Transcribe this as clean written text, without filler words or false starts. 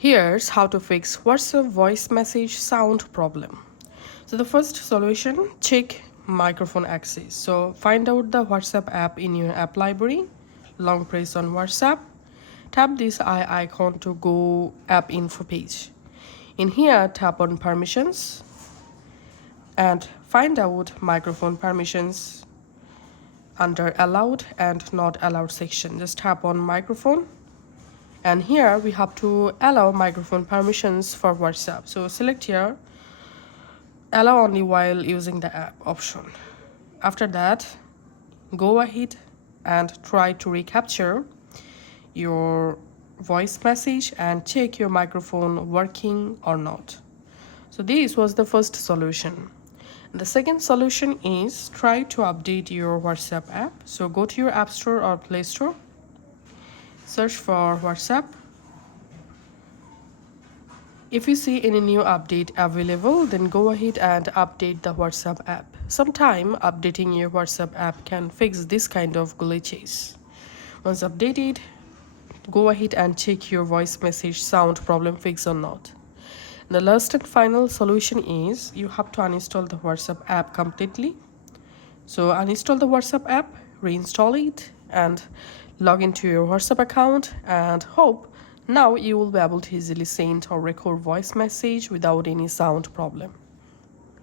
Here's how to fix WhatsApp voice message sound problem. So the first solution, check microphone access. So find out the WhatsApp app in your app library. Long press on WhatsApp. Tap this eye icon to go app info page. In here, tap on permissions and find out microphone permissions under allowed and not allowed section. Just tap on microphone. And here we have to allow microphone permissions for WhatsApp. So select here, allow only while using the app option. After that, go ahead and try to recapture your voice message and check your microphone working or not. So this was the first solution. The second solution is try to update your WhatsApp app. So go to your App Store or Play Store, search for WhatsApp. If you see any new update available, then go ahead and update the WhatsApp app. Sometime updating your WhatsApp app can fix this kind of glitches. Once updated, go ahead and check your voice message sound problem fixed or not. The last and final solution is you have to uninstall the WhatsApp app completely. So uninstall the WhatsApp app, reinstall it, and log into your WhatsApp account, and hope now you will be able to easily send or record voice message without any sound problem.